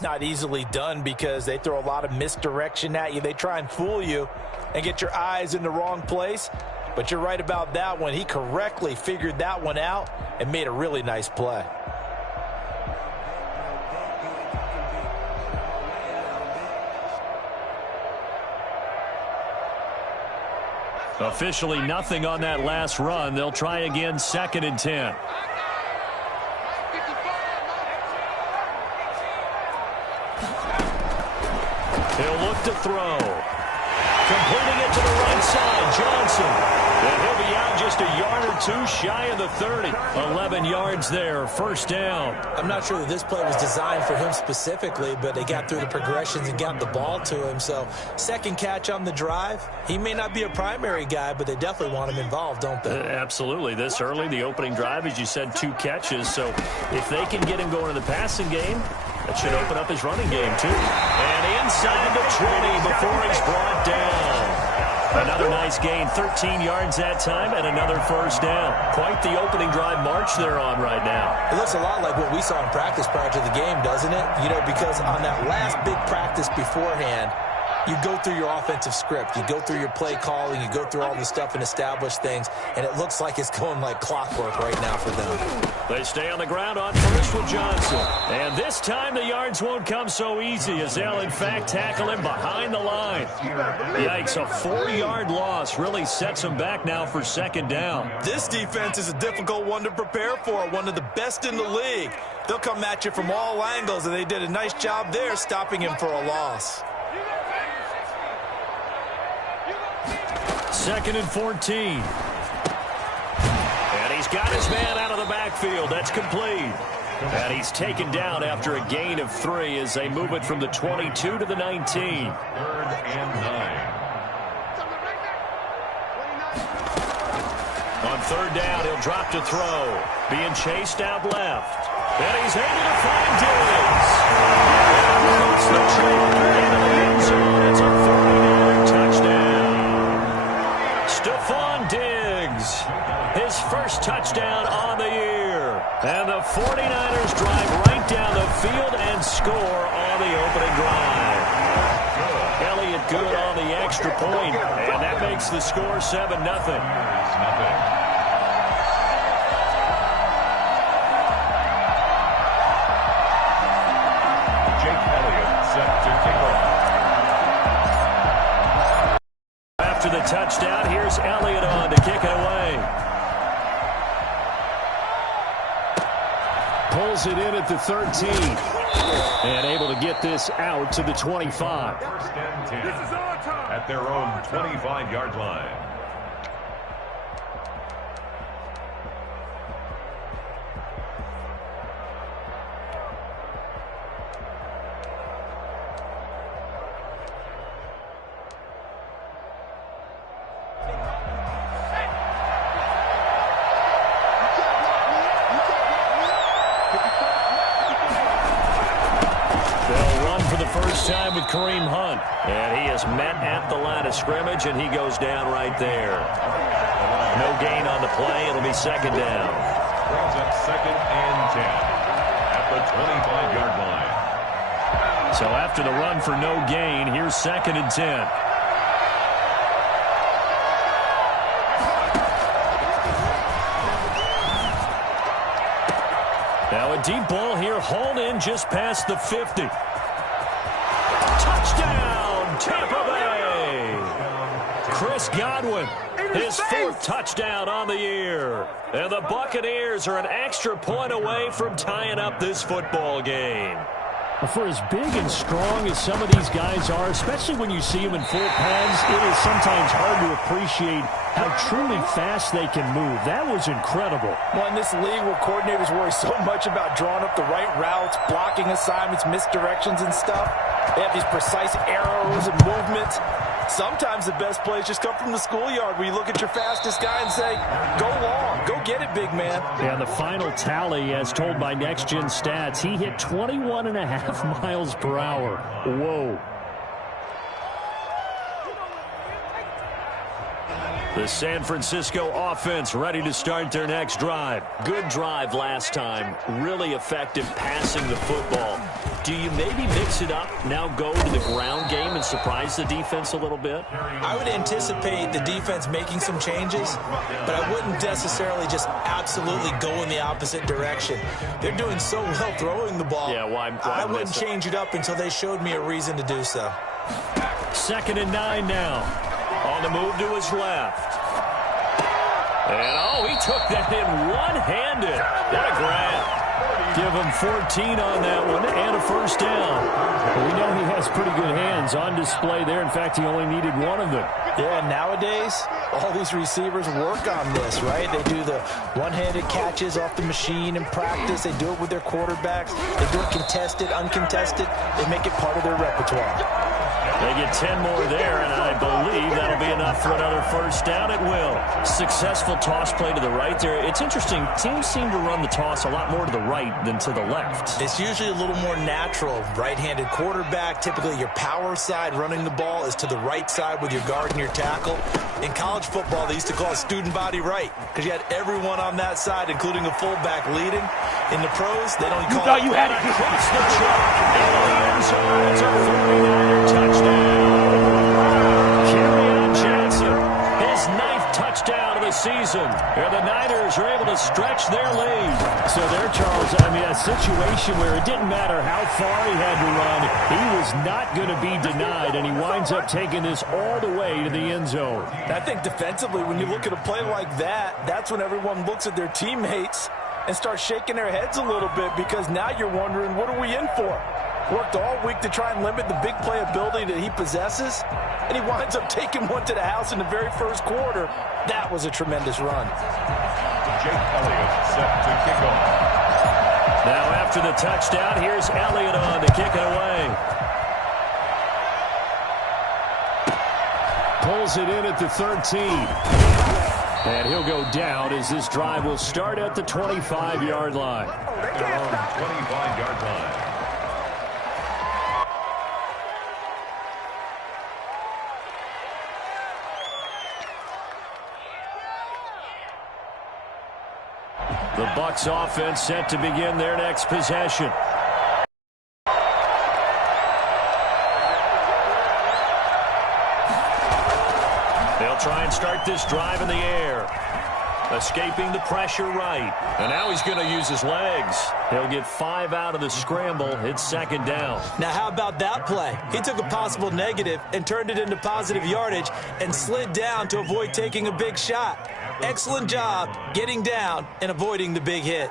That's not easily done because they throw a lot of misdirection at you. They try and fool you and get your eyes in the wrong place. But you're right about that one. He correctly figured that one out and made a really nice play. Officially nothing on that last run. They'll try again, 2nd and 10. He'll look to throw. Completing it to the right side, Johnson. And he'll be out just a yard or two shy of the 30. 11 yards there, 1st down. I'm not sure that this play was designed for him specifically, but they got through the progressions and got the ball to him. So 2nd catch on the drive. He may not be a primary guy, but they definitely want him involved, don't they? Absolutely. This early, the opening drive, as you said, 2 catches. So if they can get him going in the passing game, that should open up his running game, too. And inside the 20 before he's brought down. Another nice gain, 13 yards that time, and another 1st down. Quite the opening drive march they're on right now. It looks a lot like what we saw in practice prior to the game, doesn't it? You know, because on that last big practice beforehand, you go through your offensive script. You go through your play calling. You go through all the stuff and establish things, and it looks like it's going like clockwork right now for them. They stay on the ground on 1st with Johnson. And this time the yards won't come so easy as they'll, in fact, tackle him behind the line. Yikes, a 4-yard loss really sets him back now for 2nd down. This defense is a difficult one to prepare for, one of the best in the league. They'll come at you from all angles, and they did a nice job there stopping him for a loss. 2nd and 14. And he's got his man out of the backfield. That's complete. And he's taken down after a gain of 3 as they move it from the 22 to the 19. 3rd and 9. On 3rd down, he'll drop to throw. Being chased out left. And he's able to find Diggs. It's the trip into the end zone. It's a 49 touchdown. Stephon Diggs, his 1st touchdown on the year. And the 49ers drive right down the field and score on the opening drive. Elliott good on the extra point, and that makes the score 7-0. Jake Elliott set to kick off. After the touchdown, here's Elliott on to kick it away. Pulls it in at the 13. And able to get this out to the 25. 1st and 10 at their own 25-yard line. Time with Kareem Hunt. And he is met at the line of scrimmage, and he goes down right there. No gain on the play. It'll be 2nd down. Brings up 2nd and 10 at the 25-yard line. So after the run for no gain, here's 2nd and 10. Now a deep ball here, hauled in just past the 50. Touchdown, Tampa Bay! Chris Godwin, his 4th touchdown on the year. And the Buccaneers are an extra point away from tying up this football game. For as big and strong as some of these guys are, especially when you see them in full pads, it is sometimes hard to appreciate how truly fast they can move. That was incredible. Well, in this league where coordinators worry so much about drawing up the right routes, blocking assignments, misdirections and stuff, they have these precise arrows and movements. Sometimes the best plays just come from the schoolyard where you look at your fastest guy and say, go long, go get it, big man. Yeah, the final tally, as told by Next Gen Stats, he hit 21.5 miles per hour. Whoa. The San Francisco offense ready to start their next drive. Good drive last time. Really effective passing the football. Do you maybe mix it up, now go to the ground game and surprise the defense a little bit? I would anticipate the defense making some changes, but I wouldn't necessarily just absolutely go in the opposite direction. They're doing so well throwing the ball. Yeah, why I wouldn't change it up until they showed me a reason to do so. 2nd and 9 now. On the move to his left. And, he took that in one-handed. What a grab. Give him 14 on that one and a first down. Well, we know he has pretty good hands on display there. In fact, he only needed one of them. Yeah, nowadays, all these receivers work on this, right? They do the one-handed catches off the machine in practice. They do it with their quarterbacks. They do it contested, uncontested. They make it part of their repertoire. They get 10 more there, and I believe that'll be enough for another first down. It will. Successful toss play to the right there. It's interesting. Teams seem to run the toss a lot more to the right than to the left. It's usually a little more natural. Right-handed quarterback, typically your power side running the ball is to the right side with your guard and your tackle. In college football, they used to call it student body right because you had everyone on that side, including a fullback leading. In the pros, they don't call it. You had it across the track. And the end zone. It's a 49er touchdown. Kerryon Johnson, his 9th touchdown of the season. And the Niners are able to stretch their lead. So there, Charles, a situation where it didn't matter how far he had to run, he was not going to be denied, and he winds up taking this all the way to the end zone. I think defensively, when you look at a play like that, that's when everyone looks at their teammates and starts shaking their heads a little bit because now you're wondering, what are we in for? Worked all week to try and limit the big playability that he possesses, and he winds up taking one to the house in the very first quarter. That was a tremendous run. Jake Elliott set to kick off. Now after the touchdown, here's Elliott on to kick it away. Pulls it in at the 13. And he'll go down as this drive will start at the 25-yard line. 25-yard line. The Bucs offense set to begin their next possession. They'll try and start this drive in the air. Escaping the pressure right. And now he's going to use his legs. He'll get 5 out of the scramble. It's 2nd down. Now, how about that play? He took a possible negative and turned it into positive yardage and slid down to avoid taking a big shot. Excellent job getting down and avoiding the big hit.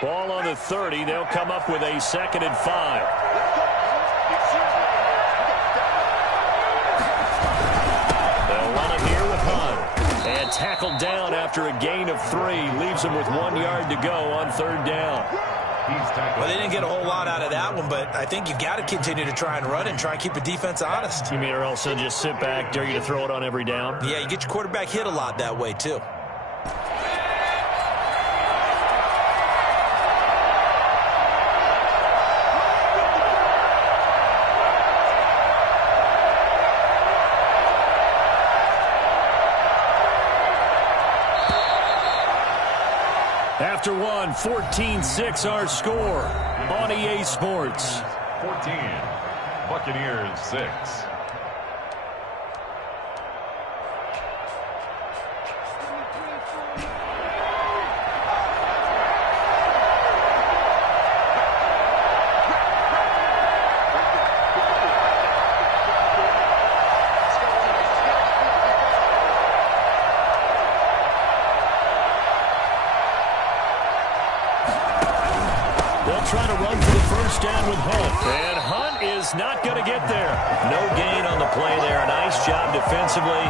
Ball on the 30. They'll come up with a 2nd and 5. They'll run it here with Hunt. And tackled down after a gain of 3. Leaves him with 1 yard to go on 3rd down. Well, they didn't get a whole lot out of that one, but I think you got to continue to try and run and try and keep the defense honest. You mean or else they'll just sit back, dare you to throw it on every down? Yeah, you get your quarterback hit a lot that way, too. After one, 14-6 our score on EA Sports. 14, Buccaneers 6. Trying to run for the first down with Hunt. And Hunt is not going to get there. No gain on the play there. A nice job defensively.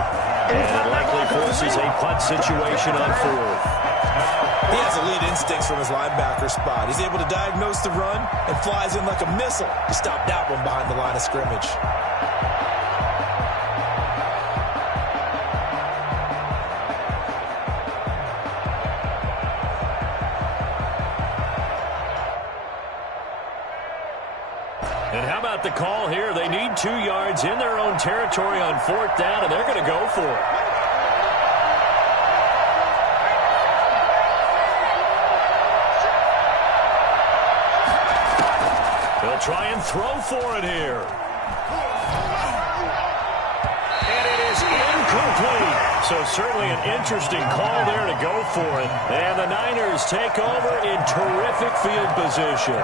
And it likely forces a punt situation on 4th. He has elite instincts from his linebacker spot. He's able to diagnose the run and flies in like a missile to stop that one behind the line of scrimmage. And how about the call here? They need 2 yards in their own territory on 4th down, and they're going to go for it. They'll try and throw for it here. And it is incomplete. So certainly an interesting call there to go for it. And the Niners take over in terrific field position.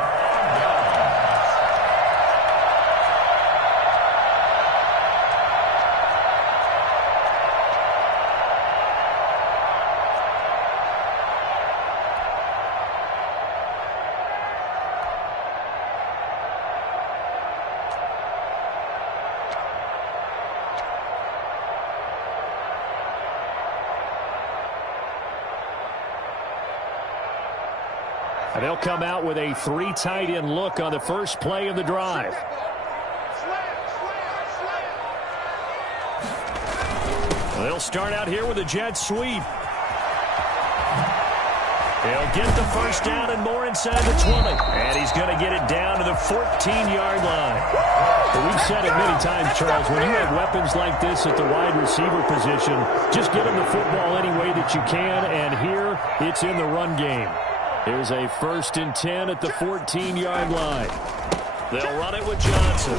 And they'll come out with a 3 tight end look on the first play of the drive. They'll start out here with a jet sweep. He'll get the first down and more inside the 20. And he's going to get it down to the 14-yard line. But we've said it many times, Charles, when you have weapons like this at the wide receiver position, just get them the football any way that you can. And here, it's in the run game. Here's a 1st and 10 at the 14-yard line. They'll run it with Johnson.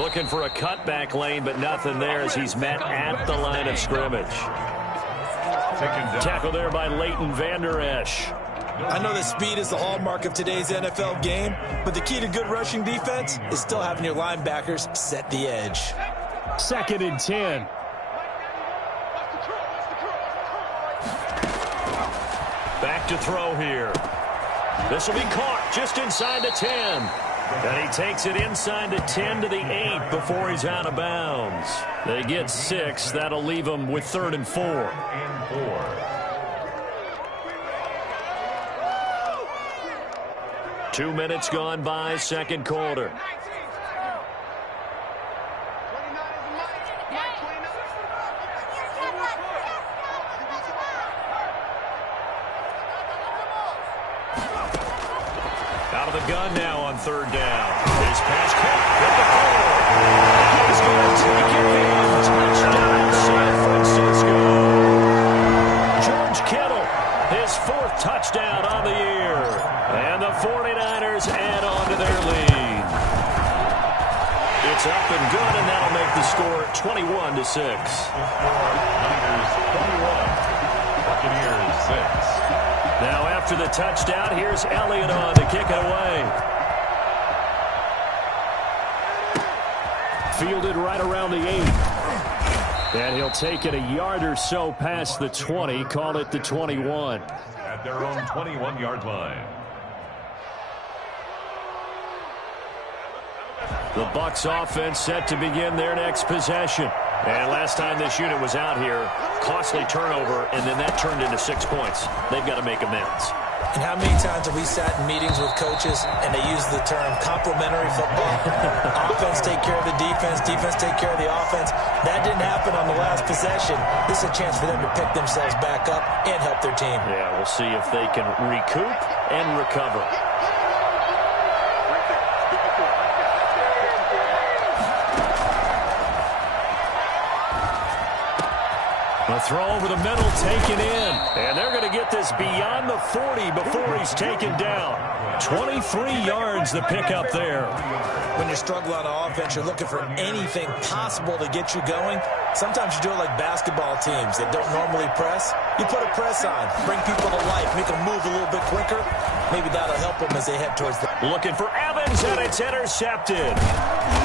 Looking for a cutback lane, but nothing there as he's met at the line of scrimmage. Tackle there by Leighton Vander Esch. I know that speed is the hallmark of today's NFL game, but the key to good rushing defense is still having your linebackers set the edge. 2nd and 10. Back to throw here. This will be caught just inside the 10. And he takes it inside the 10 to the 8 before he's out of bounds. They get 6. That'll leave him with 3rd and 4. 2 minutes gone by, 2nd quarter. Out of the gun now on 3rd down. His pass caught at the 4. He's going to take it in. Touchdown, San Francisco. George Kittle, his 4th touchdown on the year. And the 49ers add on to their lead. It's up and good, and that'll make the score 21-6. Niners 21, Buccaneers 6. Now after the touchdown, here's Elliott on to kick it away. Fielded right around the 8. And he'll take it a yard or so past the 20, call it the 21. At their own 21-yard line. The Bucs offense set to begin their next possession. And last time this unit was out here, costly turnover, and then that turned into 6 points. They've got to make amends. And how many times have we sat in meetings with coaches and they use the term complementary football? Offense take care of the defense, defense take care of the offense. That didn't happen on the last possession. This is a chance for them to pick themselves back up and help their team. Yeah, we'll see if they can recoup and recover. The throw over the middle taken in. And they're going to get this beyond the 40 before he's taken down. 23 yards the pickup there. When you're struggling on offense, you're looking for anything possible to get you going. Sometimes you do it like basketball teams that don't normally press. You put a press on, bring people to life, make them move a little bit quicker. Maybe that'll help them as they head towards the... Looking for Evans, and it's intercepted.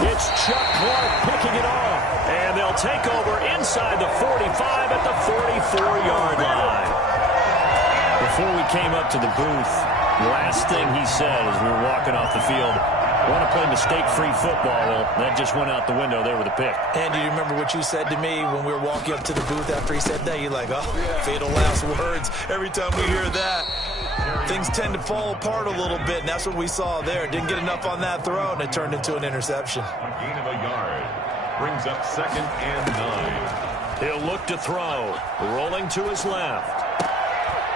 It's Chuck Clark picking it off. And they'll take over inside the 45 at the 44-yard line. Before we came up to the booth, last thing he said as we were walking off the field, I want to play mistake-free football. Well, that just went out the window there with a pick. And do you remember what you said to me when we were walking up to the booth after he said that? You're like, oh, fatal last words. Every time we hear that, things tend to fall apart a little bit, and that's what we saw there. Didn't get enough on that throw, and it turned into an interception. A gain of a yard. Brings up 2nd and 9. He'll look to throw. Rolling to his left.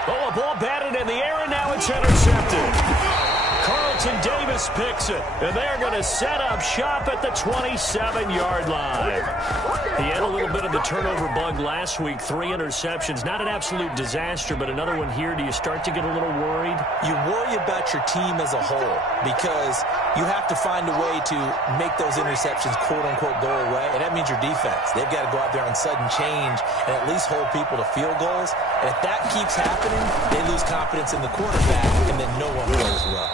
Oh, a ball batted in the air, and now it's intercepted. Carlton Davis Davis picks it, and they're going to set up shop at the 27-yard line. He had a little bit of the turnover bug last week, 3 interceptions. Not an absolute disaster, but another one here. Do you start to get a little worried? You worry about your team as a whole because you have to find a way to make those interceptions, quote-unquote, go away, and that means your defense. They've got to go out there on sudden change and at least hold people to field goals. And if that keeps happening, they lose confidence in the quarterback, and then no one plays well.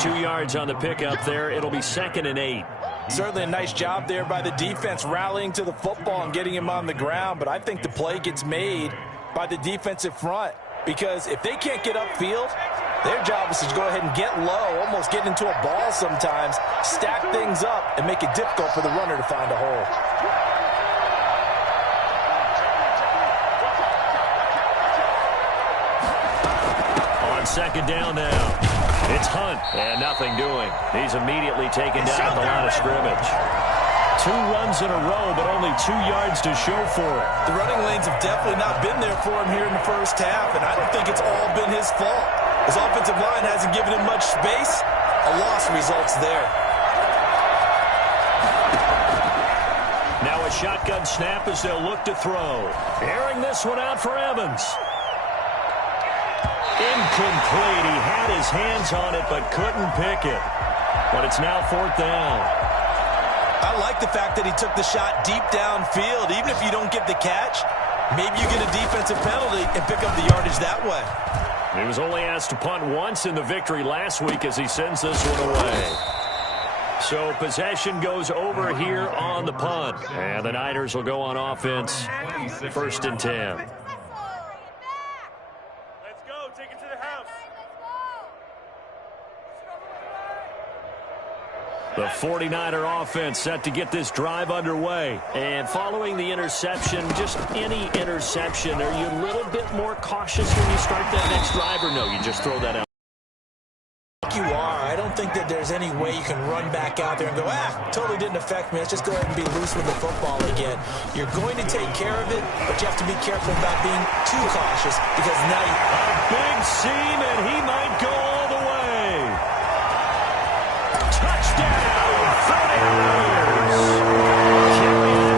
2 yards on the pickup there. It'll be 2nd and 8. Certainly a nice job there by the defense rallying to the football and getting him on the ground, but I think the play gets made by the defensive front because if they can't get upfield, their job is to go ahead and get low, almost get into a ball sometimes, stack things up, and make it difficult for the runner to find a hole. On 2nd down now. It's Hunt, and nothing doing. He's immediately taken down at the line of scrimmage. 2 runs in a row, but only 2 yards to show for it. The running lanes have definitely not been there for him here in the first half, and I don't think it's all been his fault. His offensive line hasn't given him much space. A loss results there. Now a shotgun snap as they'll look to throw. Airing this one out for Evans. Incomplete. He had his hands on it but couldn't pick it. But it's now 4th down. I like the fact that he took the shot deep downfield. Even if you don't get the catch, maybe you get a defensive penalty and pick up the yardage that way. He was only asked to punt once in the victory last week as he sends this one away. So possession goes over here on the punt. And the Niners will go on offense. 1st and 10. The 49er offense set to get this drive underway. And following the interception, just any interception, are you a little bit more cautious when you start that next drive, or no, you just throw that out? You are. I don't think that there's any way you can run back out there and go, totally didn't affect me. Let's just go ahead and be loose with the football again. You're going to take care of it, but you have to be careful about being too cautious because now you... A big seam, and he might go all the way. Touchdown!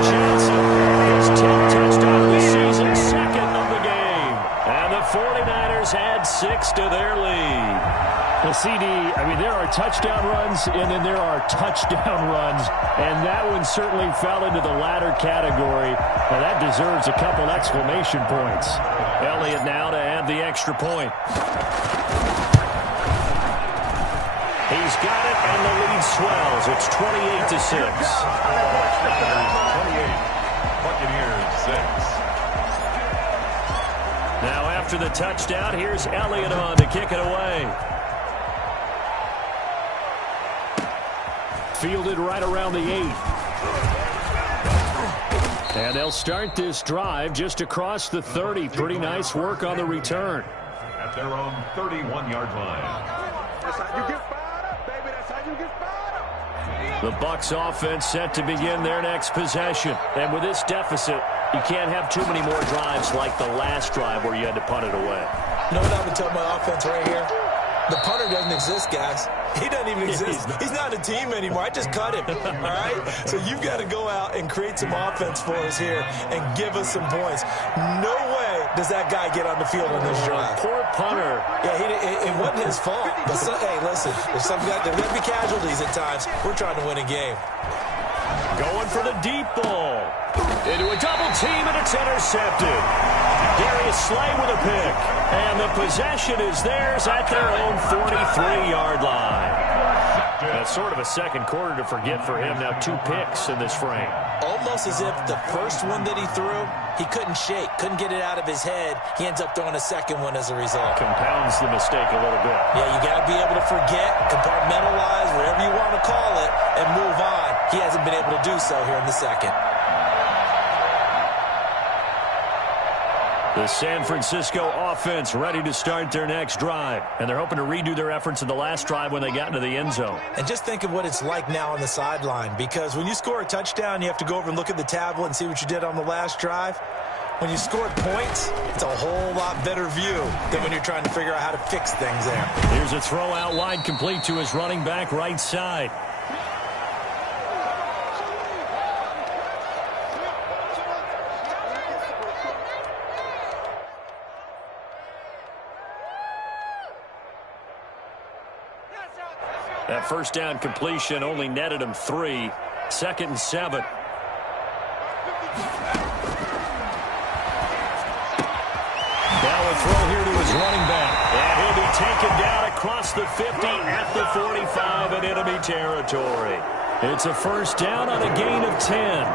Johnson, his 10th touchdown of the season, 2nd of the game. And the 49ers add 6 to their lead. Well, CD, I mean, there are touchdown runs, and then there are touchdown runs, and that one certainly fell into the latter category. Now, that deserves a couple exclamation points. Elliott now to add the extra point. He's got it, and the lead swells. It's 28-6. Buccaneers 6. Now after the touchdown, here's Elliott on to kick it away. Fielded right around the 8. And they'll start this drive just across the 30. Pretty nice work on the return. At their own 31-yard line. That's how you get fired up, baby. That's how you get fired up. The Bucs offense set to begin their next possession. And with this deficit, you can't have too many more drives like the last drive where you had to punt it away. You know what I've been telling my offense right here? The punter doesn't exist, guys. He doesn't even exist. He's not a team anymore. I just cut him, all right? So you've got to go out and create some offense for us here and give us some points. No way does that guy get on the field on this drive. Poor punter. Yeah, it wasn't his fault. But hey, listen, there's going to be casualties at times. We're trying to win a game. Going for the deep ball. Into a double team, and it's intercepted. Darius Slay with a pick. And the possession is theirs at their own 43-yard line. That's sort of a second quarter to forget for him. Now 2 picks in this frame. Almost as if the first one that he threw, he couldn't shake, couldn't get it out of his head. He ends up throwing a second one as a result. Compounds the mistake a little bit. Yeah, you got to be able to forget, compartmentalize, whatever you want to call it, and move on. He hasn't been able to do so here in the second. The San Francisco offense ready to start their next drive. And they're hoping to redo their efforts in the last drive when they got into the end zone. And just think of what it's like now on the sideline. Because when you score a touchdown, you have to go over and look at the tablet and see what you did on the last drive. When you score points, it's a whole lot better view than when you're trying to figure out how to fix things there. Here's a throw out wide, complete to his running back right side. That first down completion only netted him 3. 2nd and 7. Now a throw here to his running back. And he'll be taken down across the 50 at the 45 in enemy territory. It's a first down on a gain of 10.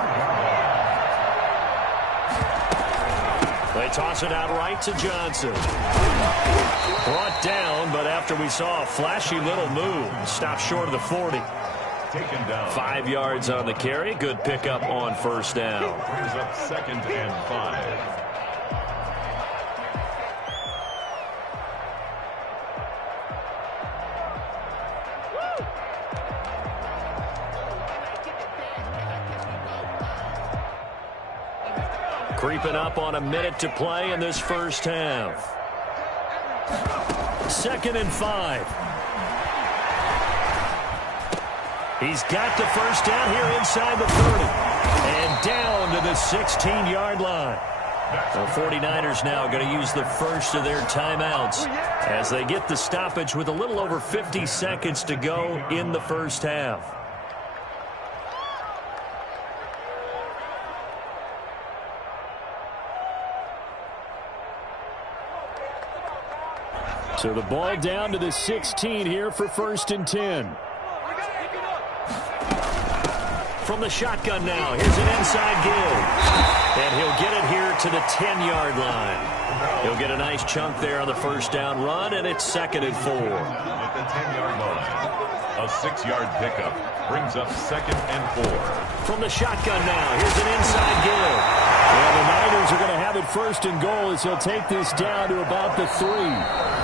They toss it out right to Johnson. Brought down, but after we saw a flashy little move, stopped short of the 40. Taken down. 5 yards on the carry. Good pickup on first down. Brings up 2nd and 5. Creeping up on a minute to play in this first half. 2nd and 5. He's got the first down here inside the 30. And down to the 16-yard line. The 49ers now going to use the first of their timeouts as they get the stoppage with a little over 50 seconds to go in the first half. So the ball down to the 16 here for 1st and 10. From the shotgun now, here's an inside give. And he'll get it here to the 10-yard line. He'll get a nice chunk there on the first down run, and it's 2nd and 4. At the 10-yard line, a 6-yard pickup brings up 2nd and 4. From the shotgun now, here's an inside give. And the Niners are going to have it 1st and goal as he'll take this down to about the 3.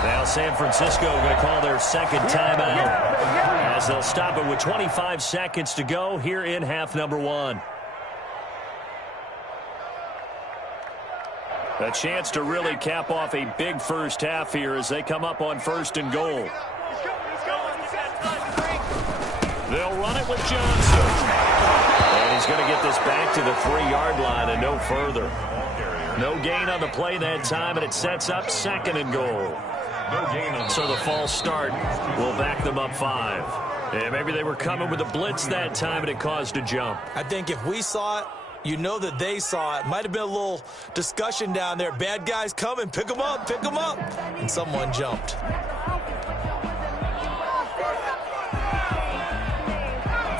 Now San Francisco going to call their 2nd timeout as they'll stop it with 25 seconds to go here in half number 1. A chance to really cap off a big first half here as they come up on 1st and goal. They'll run it with Johnson. And he's going to get this back to the 3-yard line and no further. No gain on the play that time, and it sets up 2nd and goal. No gain on So the false start will back them up 5. Yeah, maybe they were coming with a blitz that time, and it caused a jump. I think if we saw it, you know that they saw it. Might have been a little discussion down there. Bad guys coming. Pick them up. Pick them up. And someone jumped.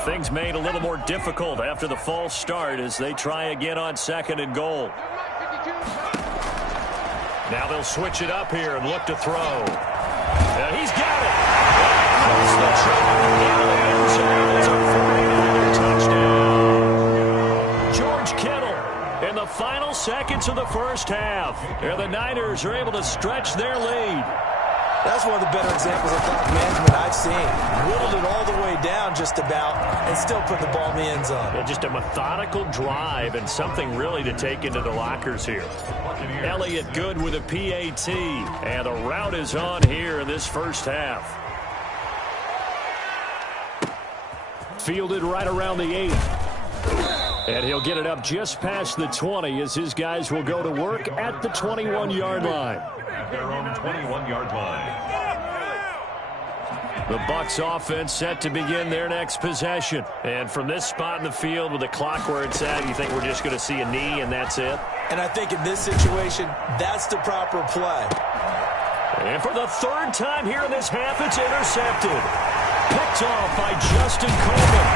Things made a little more difficult after the false start as they try again on 2nd and goal. Now they'll switch it up here and look to throw. And he's got it. Across the track in the end zone. It's a 49er touchdown. George Kittle in the final seconds of the first half. And the Niners are able to stretch their lead. That's one of the better examples of clock management I've seen. Whittled it all the way down just about and still put the ball in the end zone. Yeah, just a methodical drive and something really to take into the lockers here. Elliott good with a PAT. And the route is on here in this first half. Fielded right around the 8. And he'll get it up just past the 20 as his guys will go to work at the 21-yard line. at their own 21-yard line. The Bucs offense set to begin their next possession. And from this spot in the field with the clock where it's at, you think we're just going to see a knee and that's it? And I think in this situation, that's the proper play. And for the third time here in this half, it's intercepted. Picked off by Justin Coleman.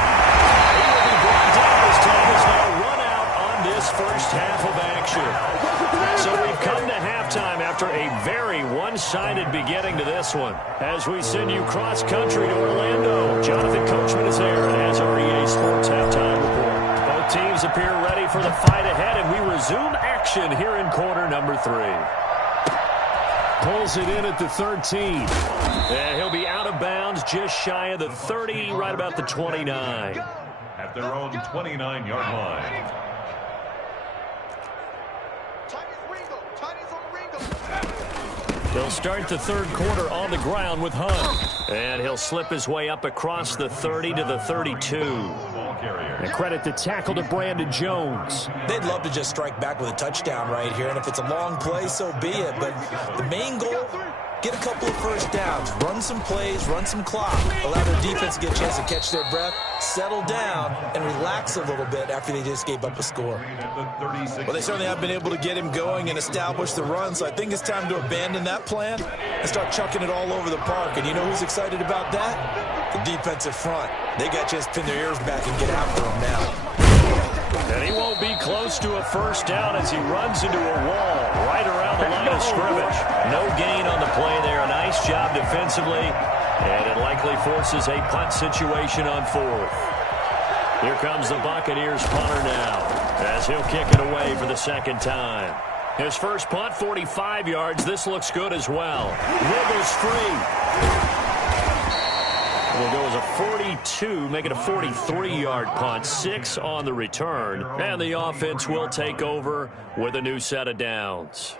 He will be brought down this time as they'll run out on this first half of action. So we've come to halftime after a very one-sided beginning to this one. As we send you cross-country to Orlando, Jonathan Coachman is there and has our EA Sports halftime report. Both teams appear ready for the fight ahead, and we resume action here in quarter number 3. Pulls it in at the 13. And he'll be out of bounds just shy of the 30, right about the 29. At their own 29-yard line. He'll start the third quarter on the ground with Hunt. And he'll slip his way up across the 30 to the 32. And credit the tackle to Brandon Jones. They'd love to just strike back with a touchdown right here, and if it's a long play, so be it. But the main goal, get a couple of first downs, run some plays, run some clock, allow their defense to get a chance to catch their breath, settle down, and relax a little bit after they just gave up a score. Well, they certainly have been able to get him going and establish the run, so I think it's time to abandon that plan and start chucking it all over the park. And you know who's excited about that? The defensive front. They got a chance to pin their ears back and get after him now. And he won't be close to a first down as he runs into a wall right around the line of scrimmage. No gain on the play there. A nice job defensively. And it likely forces a punt situation on fourth. Here comes the Buccaneers punter now as he'll kick it away for the second time. His first punt, 45 yards. This looks good as well. Wiggles free. Will go as a 42, make it a 43-yard punt, 6 on the return. And the offense will take over with a new set of downs.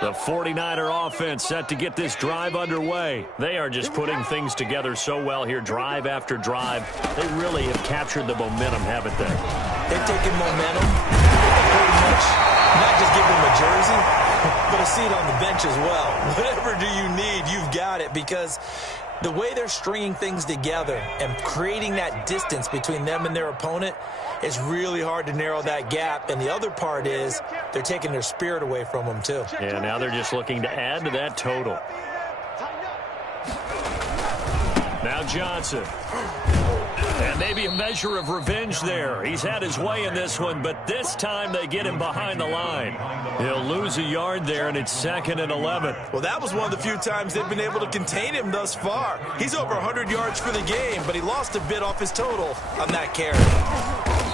The 49er offense set to get this drive underway. They are just putting things together so well here, drive after drive. They really have captured the momentum, haven't they? They've taken momentum and pretty much not just give them a jersey, but a seat on the bench as well. Whatever do you need, you've got it, because the way they're stringing things together and creating that distance between them and their opponent, it's really hard to narrow that gap. And the other part is they're taking their spirit away from them, too. Yeah, now they're just looking to add to that total. Now Johnson. And maybe a measure of revenge there. He's had his way in this one, but this time they get him behind the line. He'll lose a yard there, and it's 2nd and 11. Well, that was one of the few times they've been able to contain him thus far. He's over 100 yards for the game, but he lost a bit off his total on that carry.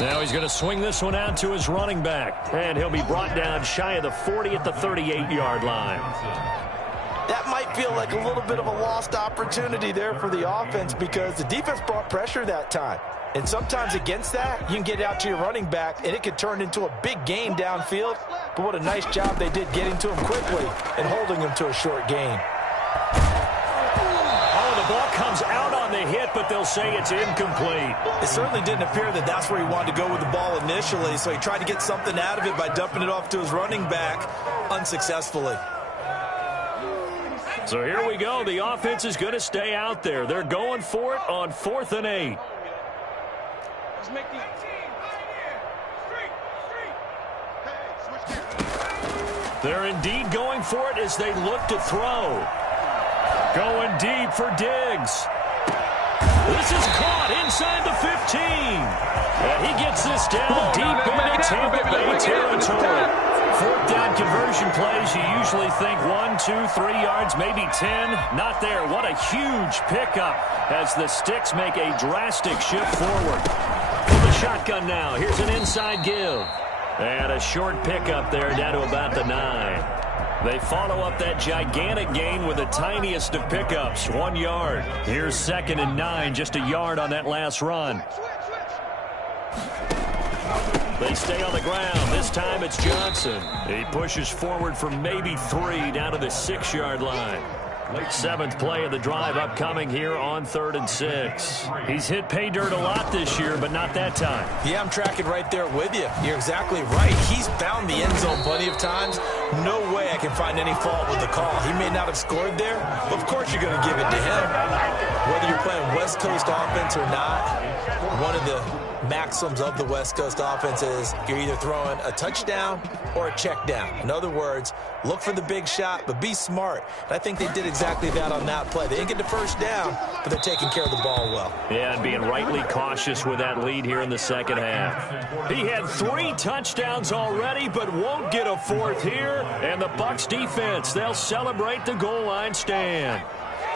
Now he's going to swing this one out to his running back, and he'll be brought down shy of the 40 at the 38-yard line. That might feel like a little bit of a lost opportunity there for the offense because the defense brought pressure that time. And sometimes against that, you can get out to your running back, and it could turn into a big gain downfield. But what a nice job they did getting to him quickly and holding him to a short gain. Oh, the ball comes out on the hit, but they'll say it's incomplete. It certainly didn't appear that that's where he wanted to go with the ball initially, so he tried to get something out of it by dumping it off to his running back unsuccessfully. So here we go. The offense is going to stay out there. They're going for it on 4th and 8. They're indeed going for it as they look to throw. Going deep for Diggs. This is caught inside the 15. And he gets this down deep into Tampa Bay territory. 4th down conversion plays, you usually think 1, 2, 3 yards, maybe 10. Not there. What a huge pickup as the sticks make a drastic shift forward. From the shotgun now, here's an inside give. And a short pickup there down to about the 9. They follow up that gigantic gain with the tiniest of pickups, 1 yard. Here's 2nd and 9, just a yard on that last run. They stay on the ground. This time it's Johnson. He pushes forward for maybe 3 down to the 6-yard line. 7th play of the drive upcoming here on 3rd and 6. He's hit pay dirt a lot this year, but not that time. Yeah, I'm tracking right there with you. You're exactly right. He's found the end zone plenty of times. No way I can find any fault with the call. He may not have scored there, but of course you're going to give it to him. Whether you're playing West Coast offense or not, one of the maxims of the West Coast offense is you're either throwing a touchdown or a check down. In other words, look for the big shot, but be smart. And I think they did exactly that on that play. They didn't get the first down, but they're taking care of the ball well. Yeah, and being rightly cautious with that lead here in the second half. He had 3 touchdowns already, but won't get a 4th here. And the Bucs defense, they'll celebrate the goal line stand.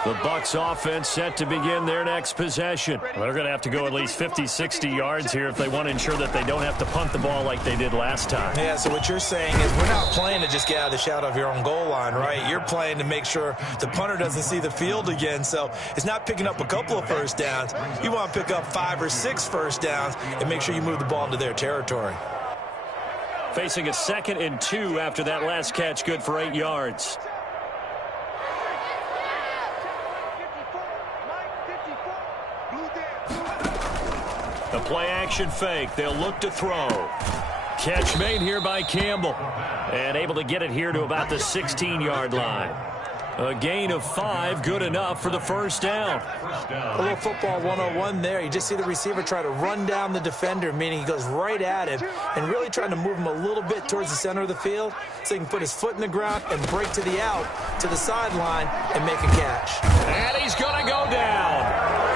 The Bucs offense set to begin their next possession. They're going to have to go at least 50, 60 yards here if they want to ensure that they don't have to punt the ball like they did last time. Yeah, so what you're saying is we're not playing to just get out of the shadow of your own goal line, right? You're playing to make sure the punter doesn't see the field again. So it's not picking up a couple of first downs. You want to pick up 5 or 6 first downs and make sure you move the ball into their territory. Facing a 2nd and 2 after that last catch, good for 8 yards. The play-action fake. They'll look to throw. Catch made here by Campbell. And able to get it here to about the 16-yard line. A gain of 5, good enough for the first down. A little football 101 there. You just see the receiver try to run down the defender, meaning he goes right at him and really trying to move him a little bit towards the center of the field so he can put his foot in the ground and break to the out, to the sideline, and make a catch. And he's going to go down.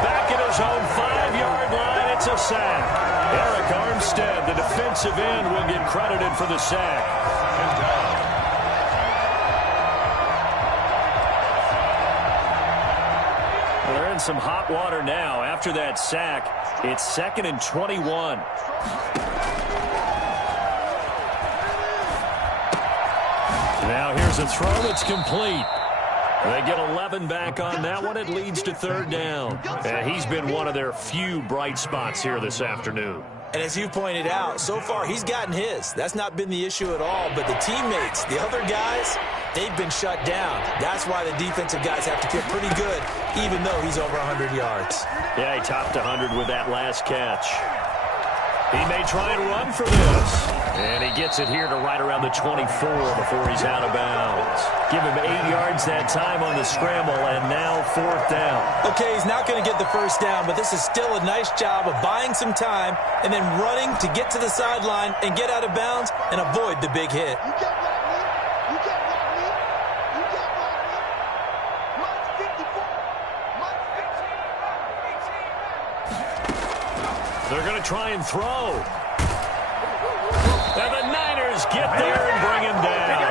Back at his own 5-yard line, it's a sack. Eric Armstead, the defensive end, will get credited for the sack. They're in some hot water now. After that sack, it's 2nd and 21. Now here's a throw that's complete. They get 11 back on that one. It leads to 3rd down. And he's been one of their few bright spots here this afternoon. And as you pointed out, so far he's gotten his. That's not been the issue at all. But the teammates, the other guys, they've been shut down. That's why the defensive guys have to feel pretty good, even though he's over 100 yards. Yeah, he topped 100 with that last catch. He may try and run for this. And he gets it here to right around the 24 before he's out of bounds. Give him 8 yards that time on the scramble, and now 4th down. Okay, he's not going to get the first down, but this is still a nice job of buying some time and then running to get to the sideline and get out of bounds and avoid the big hit. They're going to try and throw. And the Niners get there and bring him down.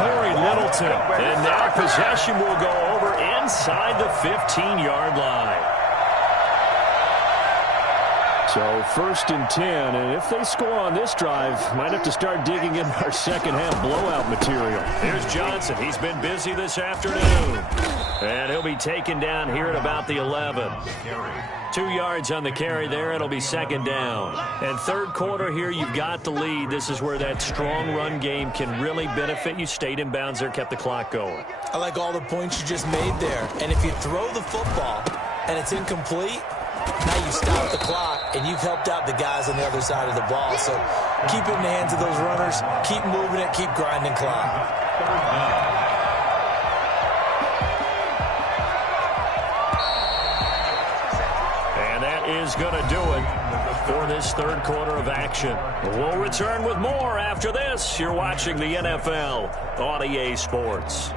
Corey Littleton. And now possession will go over inside the 15-yard line. So 1st and 10, and if they score on this drive, might have to start digging in our second-half blowout material. Here's Johnson. He's been busy this afternoon. And he'll be taken down here at about the 11. 2 yards on the carry there. It'll be 2nd down. And 3rd quarter here, you've got the lead. This is where that strong run game can really benefit you. Stayed in bounds there, kept the clock going. I like all the points you just made there. And if you throw the football and it's incomplete, now you stop the clock, and you've helped out the guys on the other side of the ball. So keep it in the hands of those runners. Keep moving it. Keep grinding clock. Is going to do it for this 3rd quarter of action. We'll return with more after this. You're watching the NFL on EA Sports.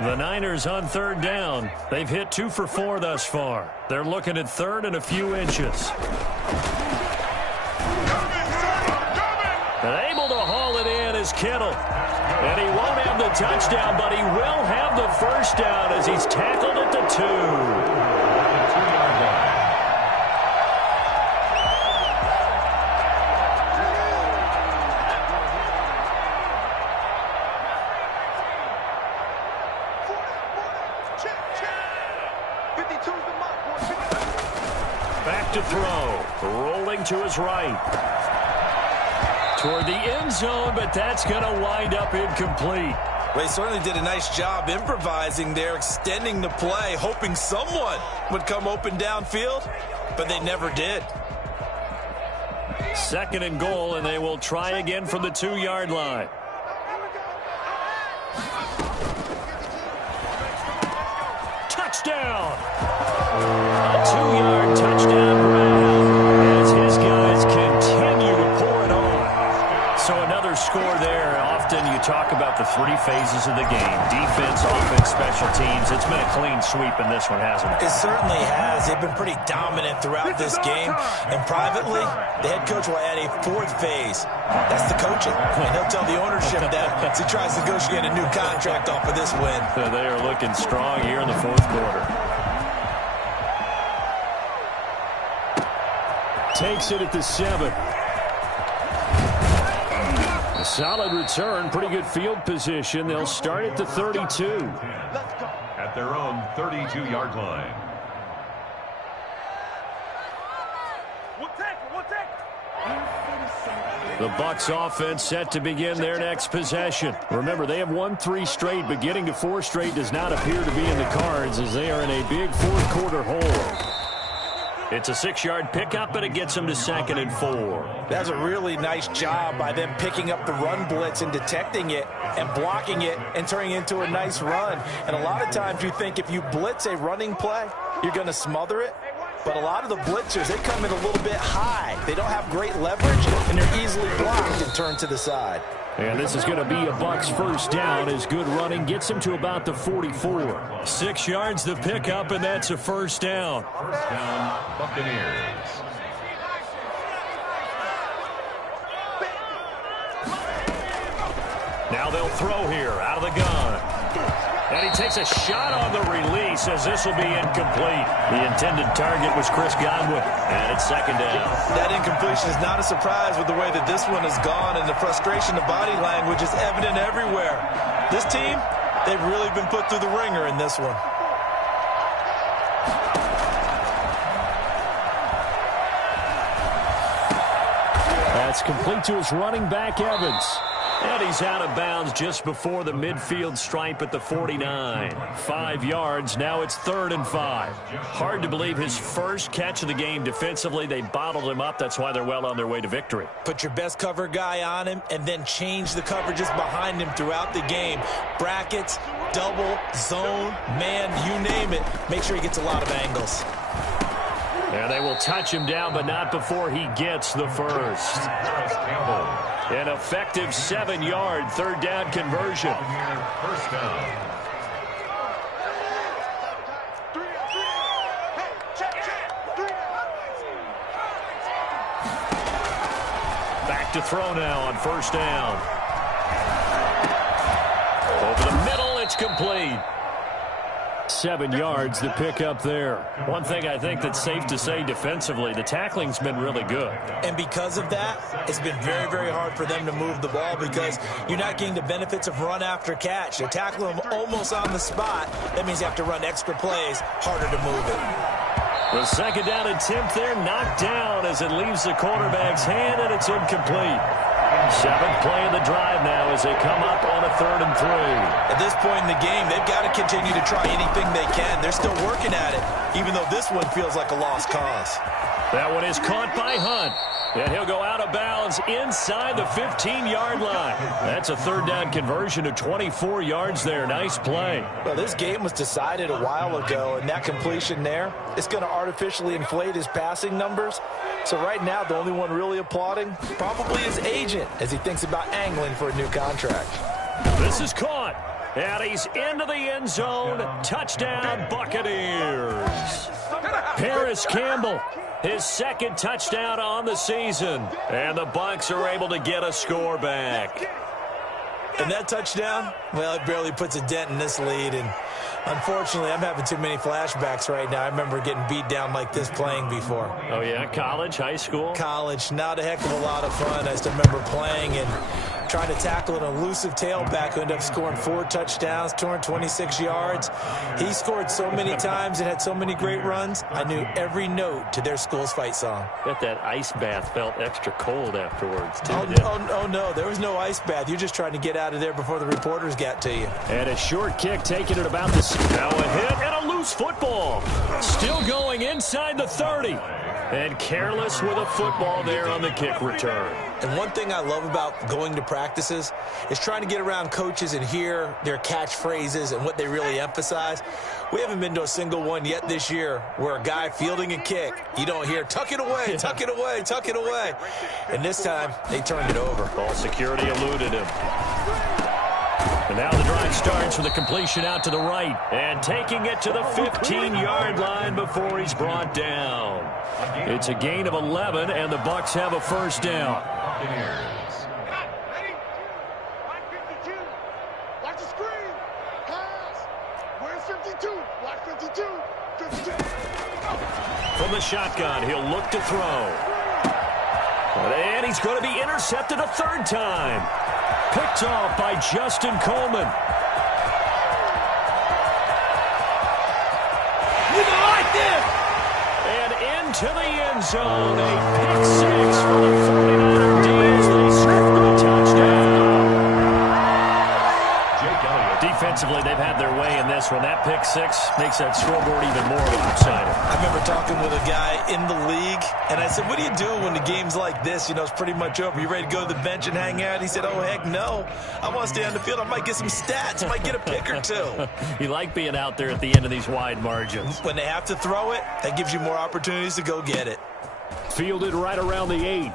The Niners on 3rd down. They've hit 2 for 4 thus far. They're looking at 3rd and a few inches. And able to haul it in is Kittle. And he won't have the touchdown, but he will have the first down as he's tackled at the 2. Back to throw. Rolling to his right. Toward the end zone, but that's going to wind up incomplete. Well, he certainly did a nice job improvising there, extending the play, hoping someone would come open downfield, but they never did. 2nd and goal, and they will try again from the 2-yard line. Touchdown! A 2-yard touchdown grab as his guys continue to pour it on. So another score there. Often you talk about the 3 phases of the game. Defense, offense, special teams. It's been a clean sweep in this one, hasn't it? It certainly has. They've been pretty dominant throughout this game. And privately, the head coach will add a 4th phase. That's the coaching. And he'll tell the ownership that as he tries to negotiate a new contract off of this win. They are looking strong here in the 4th quarter. Takes it at the 7. A solid return, pretty good field position. They'll start at the 32. At their own 32-yard line. The Bucs offense set to begin their next possession. Remember, they have won 3 straight, but getting to 4 straight does not appear to be in the cards as they are in a big fourth-quarter hole. It's a 6-yard pickup, and it gets them to 2nd and 4. That's a really nice job by them picking up the run blitz and detecting it and blocking it and turning it into a nice run. And a lot of times you think if you blitz a running play, you're going to smother it. But a lot of the blitzers, they come in a little bit high. They don't have great leverage, and they're easily blocked and turned to the side. And this is going to be a Bucs first down as good running gets them to about the 44. 6 yards the pickup, and that's a first down. First down, Buccaneers. Now they'll throw here out of the gun. And he takes a shot on the release as this will be incomplete. The intended target was Chris Godwin. And it's 2nd down. That incompletion is not a surprise with the way that this one has gone, and the frustration, the body language is evident everywhere. This team, they've really been put through the ringer in this one. That's complete to his running back, Evans. And he's out of bounds just before the midfield stripe at the 49. 5 yards. Now it's 3rd and 5. Hard to believe his first catch of the game defensively. They bottled him up. That's why they're well on their way to victory. Put your best cover guy on him and then change the coverages behind him throughout the game. Brackets, double, zone, man, you name it. Make sure he gets a lot of angles. And they will touch him down, but not before he gets the first. An effective 7-yard 3rd down conversion. First down. Back to throw now on 1st down. Over the middle, it's complete. 7 yards to pick up there. One thing I think that's safe to say defensively, the tackling's been really good. And because of that, it's been very, very hard for them to move the ball because you're not getting the benefits of run after catch. They're tackling them almost on the spot. That means you have to run extra plays, harder to move it. The 2nd down attempt there knocked down as it leaves the quarterback's hand, and it's incomplete. 7th play of the drive now as they come up on a 3rd and 3. At this point in the game, they've got to continue to try anything they can. They're still working at it, even though this one feels like a lost cause. That one is caught by Hunt. And he'll go out of bounds inside the 15-yard line. That's a 3rd down conversion of 24 yards there. Nice play. Well, this game was decided a while ago, and that completion there, it's going to artificially inflate his passing numbers. So right now, the only one really applauding probably his agent as he thinks about angling for a new contract. This is caught. And he's into the end zone. Touchdown, Buccaneers. Paris Campbell, his 2nd touchdown on the season. And the Bucs are able to get a score back. And that touchdown, well, it barely puts a dent in this lead. And unfortunately, I'm having too many flashbacks right now. I remember getting beat down like this playing before. Oh, yeah? College, high school? College, not a heck of a lot of fun. I still remember playing and trying to tackle an elusive tailback who ended up scoring 4 touchdowns, 226 yards. He scored so many times and had so many great runs, I knew every note to their school's fight song. Bet that ice bath felt extra cold afterwards, too. Oh, no, there was no ice bath. You're just trying to get out of there before the reporters got to you. And a short kick taken at about the... Now a hit and a loose football. Still going inside the 30. And careless with a football there on the kick return. And one thing I love about going to practices is trying to get around coaches and hear their catchphrases and what they really emphasize. We haven't been to a single one yet this year where a guy fielding a kick, you don't hear, tuck it away, tuck it away, tuck it away. And this time, they turned it over. Ball security eluded him. And now the drive starts with a completion out to the right. And taking it to the 15-yard line before he's brought down. It's a gain of 11, and the Bucs have a first down. Ready? Watch 52. Watch the screen. Pass. Where's 52? Watch 52. 52. From the shotgun, he'll look to throw. And he's going to be intercepted a 3rd time. Picked off by Justin Coleman. You like this? And into the end zone. A pick 6 for the 49er D as they Offensively, they've had their way in this one. That pick six makes that scoreboard even more lopsided. I remember talking with a guy in the league, and I said, what do you do when the game's like this? You know, it's pretty much over. You ready to go to the bench and hang out? He said, oh, heck no. I want to stay on the field. I might get some stats. I might get a pick or two. You like being out there at the end of these wide margins. When they have to throw it, that gives you more opportunities to go get it. Fielded right around the 8.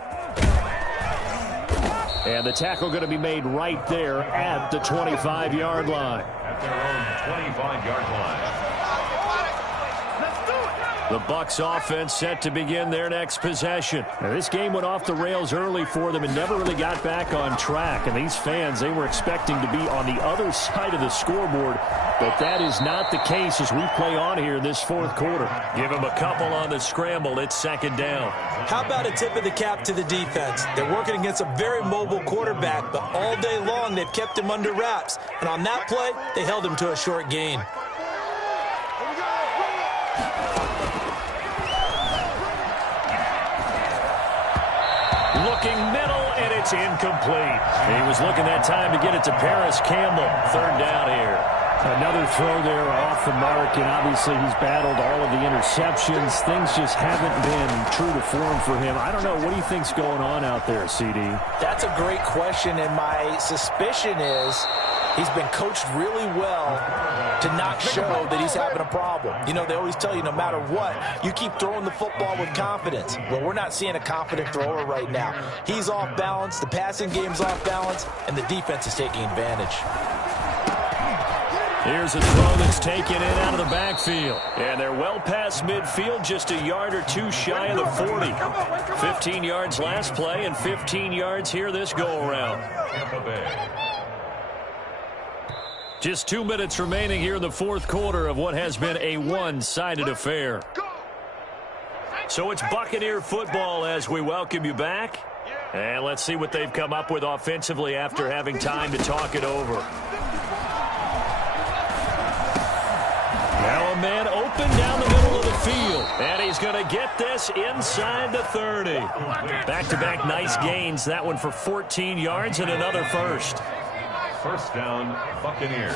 And the tackle going to be made right there at the 25-yard line. At their own 25-yard line. The Bucs offense set to begin their next possession. Now, this game went off the rails early for them and never really got back on track. And these fans, they were expecting to be on the other side of the scoreboard. But that is not the case as we play on here in this fourth quarter. Give them a couple on the scramble. It's second down. How about a tip of the cap to the defense? They're working against a very mobile quarterback, but all day long they've kept him under wraps. And on that play, they held him to a short gain. Looking middle, and it's incomplete. He was looking that time to get it to Paris Campbell. Third down here. Another throw there off the mark, and obviously he's battled all of the interceptions. Things just haven't been true to form for him. I don't know. What do you think's going on out there, CD? That's a great question, and my suspicion is he's been coached really well to not show that he's having a problem. You know, they always tell you no matter what, you keep throwing the football with confidence. Well, we're not seeing a confident thrower right now. He's off balance, the passing game's off balance, and the defense is taking advantage. Here's a throw that's taken in out of the backfield. And they're well past midfield, just a yard or two shy of the 40. 15 yards last play and 15 yards here this go-around. Just 2 minutes remaining here in the fourth quarter of what has been a one-sided affair. So it's Buccaneer football as we welcome you back. And let's see what they've come up with offensively after having time to talk it over. Now a man open down the middle of the field. And he's going to get this inside the 30. Back-to-back nice gains. That one for 14 yards and another first. First down, Buccaneers.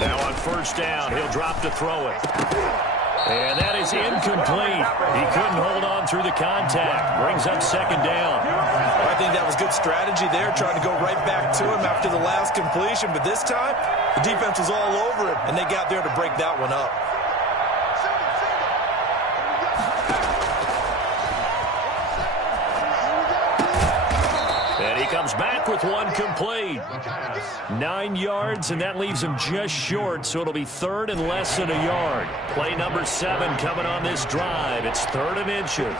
Now on first down, he'll drop to throw it. And that is incomplete. He couldn't hold on through the contact. Brings up second down. I think that was good strategy there, trying to go right back to him after the last completion. But this time, the defense was all over him, and they got there to break that one up. And he comes back with one complete. 9 yards, and that leaves him just short, so it'll be third and less than a yard. Play number 7 coming on this drive. It's 3rd and inches.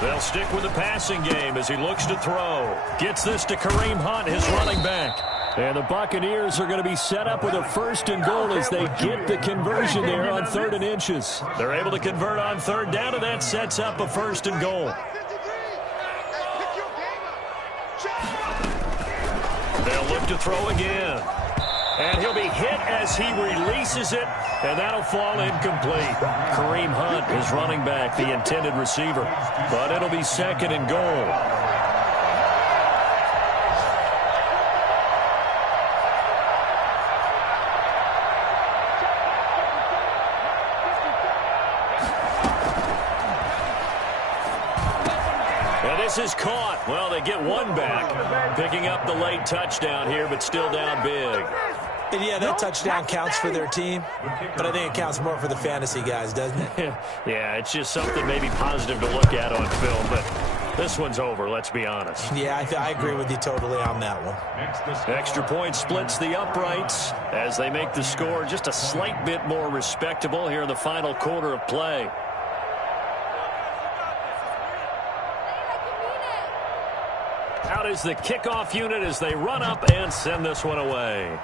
They'll stick with the passing game as he looks to throw. Gets this to Kareem Hunt, his running back. And the Buccaneers are going to be set up with a 1st and goal as they get the conversion there on 3rd and inches. They're able to convert on 3rd down, and that sets up a 1st and goal. They'll look to throw again. And he'll be hit as he releases it, and that'll fall incomplete. Kareem Hunt is running back, the intended receiver. But it'll be 2nd and goal. This is caught. Well, they get one back, picking up the late touchdown here, but still down big. And yeah, that touchdown counts for their team, but I think it counts more for the fantasy guys, doesn't it? Yeah, it's just something maybe positive to look at on film, but this one's over, let's be honest. Yeah, I agree with you totally on that one. Extra point splits the uprights as they make the score just a slight bit more respectable here in the final quarter of play. Out is the kickoff unit as they run up and send this one away.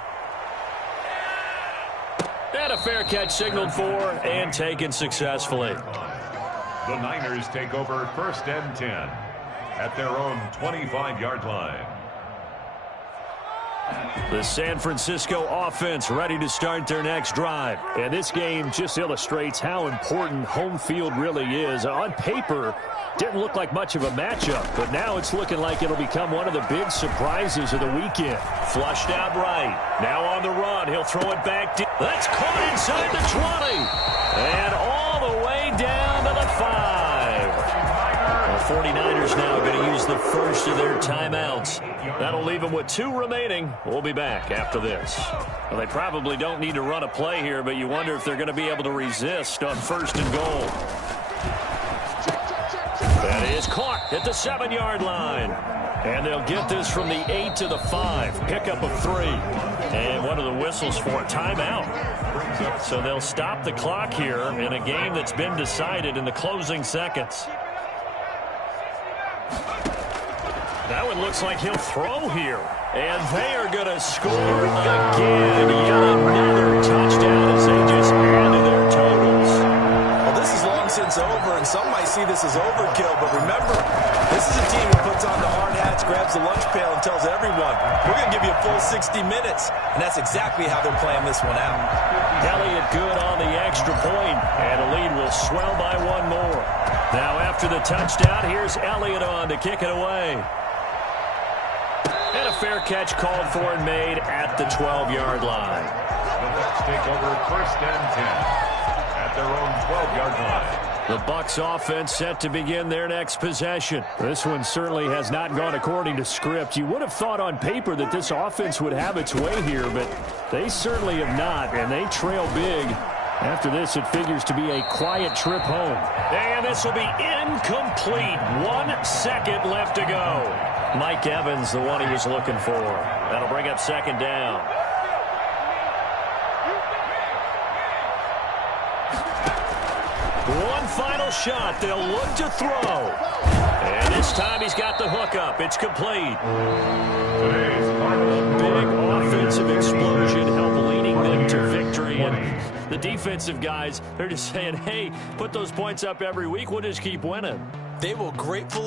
And a fair catch signaled for and taken successfully. The Niners take over 1st and 10 at their own 25-yard line. The San Francisco offense ready to start their next drive. And this game just illustrates how important home field really is. On paper, didn't look like much of a matchup, but now it's looking like it'll become one of the big surprises of the weekend. Flushed out right. Now on the run. He'll throw it back deep. That's caught inside the 20. And all the way down to the 5. The 49ers now going to use the first of their timeouts. That'll leave them with 2 remaining. We'll be back after this. Well, they probably don't need to run a play here, but you wonder if they're going to be able to resist on 1st and goal. That is caught at the 7-yard line. And they'll get this from the 8 to the 5. Pickup of 3. And what are the whistles for? Timeout. So they'll stop the clock here in a game that's been decided in the closing seconds. That one looks like he'll throw here. And they are going to score again. Yet another touchdown as they just add to their totals. Well, this is long since over, and some might see this as overkill. But remember, this is a team who puts on the hard hats, grabs the lunch pail, and tells everyone, we're going to give you a full 60 minutes. And that's exactly how they're playing this one out. Elliott good on the extra point, and the lead will swell by 1 more. Now after the touchdown, here's Elliott on to kick it away. And a fair catch called for and made at the 12-yard line. The Bucs take over 1st and 10 at their own 12-yard line. The Bucs offense set to begin their next possession. This one certainly has not gone according to script. You would have thought on paper that this offense would have its way here, but they certainly have not, and they trail big. After this, it figures to be a quiet trip home. And this will be incomplete. 1 second left to go. Mike Evans, the one he was looking for. That'll bring up 2nd down. One final shot. They'll look to throw. And this time he's got the hook up. It's complete. A big offensive explosion helped leading them to victory. And the defensive guys, they're just saying, hey, put those points up every week. We'll just keep winning. They will gratefully